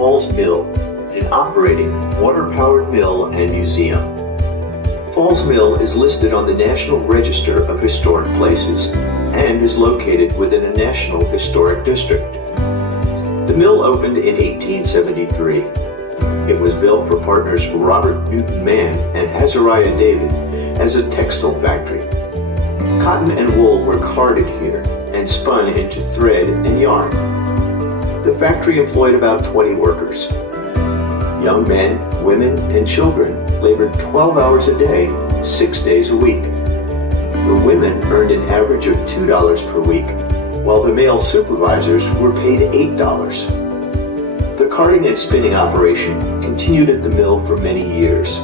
Falls Mill, an operating, water-powered mill and museum. Falls Mill is listed on the National Register of Historic Places and is located within a National Historic District. The mill opened in 1873. It was built for partners Robert Newton Mann and Azariah David as a textile factory. Cotton and wool were carded here and spun into thread and yarn. The factory employed about 20 workers. Young men, women, and children labored 12 hours a day, 6 days a week. The women earned an average of $2 per week, while the male supervisors were paid $8. The carding and spinning operation continued at the mill for many years.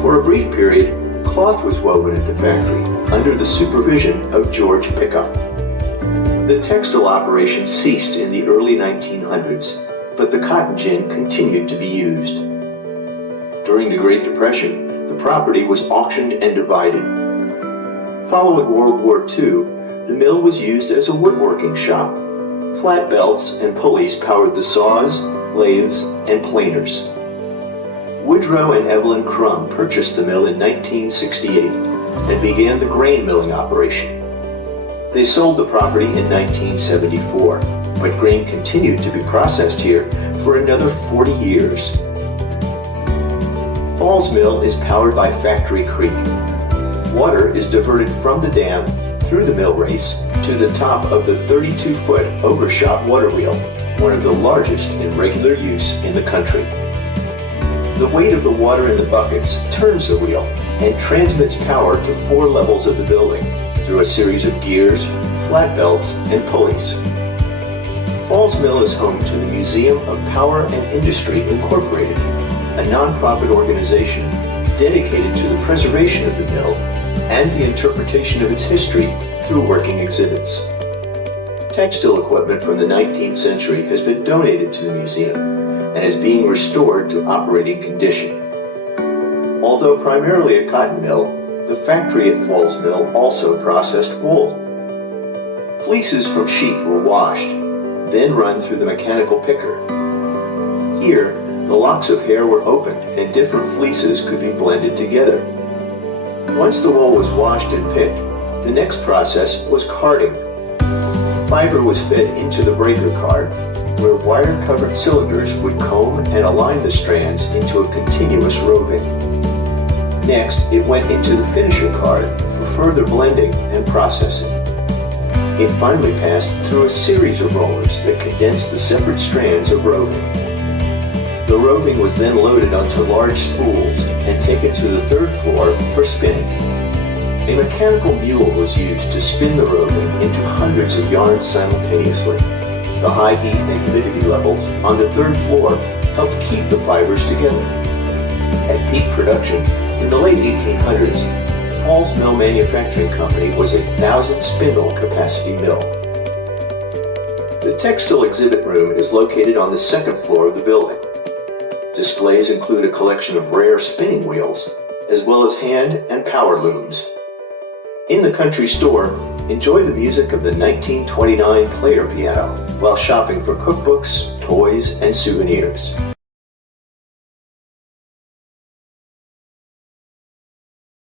For a brief period, cloth was woven at the factory under the supervision of George Pickup. The textile operation ceased in the early 1900s, but the cotton gin continued to be used. During the Great Depression, the property was auctioned and divided. Following World War II, the mill was used as a woodworking shop. Flat belts and pulleys powered the saws, lathes, and planers. Woodrow and Evelyn Crum purchased the mill in 1968 and began the grain milling operation. They sold the property in 1974, but grain continued to be processed here for another 40 years. Falls Mill is powered by Factory Creek. Water is diverted from the dam through the mill race to the top of the 32-foot overshot water wheel, one of the largest in regular use in the country. The weight of the water in the buckets turns the wheel and transmits power to 4 levels of the building through a series of gears, flat belts, and pulleys. Falls Mill is home to the Museum of Power and Industry Incorporated, a nonprofit organization dedicated to the preservation of the mill and the interpretation of its history through working exhibits. Textile equipment from the 19th century has been donated to the museum and is being restored to operating condition. Although primarily a cotton mill, the factory at Falls Mill also processed wool. Fleeces from sheep were washed, then run through the mechanical picker. Here, the locks of hair were opened and different fleeces could be blended together. Once the wool was washed and picked, the next process was carding. Fiber was fed into the breaker card, where wire-covered cylinders would comb and align the strands into a continuous roving. Next, it went into the finisher card for further blending and processing. It finally passed through a series of rollers that condensed the separate strands of roving. The roving was then loaded onto large spools and taken to the 3rd floor for spinning. A mechanical mule was used to spin the roving into hundreds of yarns simultaneously. The high heat and humidity levels on the 3rd floor helped keep the fibers together. At peak production, in the late 1800s, Falls Mill Manufacturing Company was a 1,000-spindle capacity mill. The textile exhibit room is located on the 2nd floor of the building. Displays include a collection of rare spinning wheels, as well as hand and power looms. In the country store, enjoy the music of the 1929 player piano while shopping for cookbooks, toys, and souvenirs.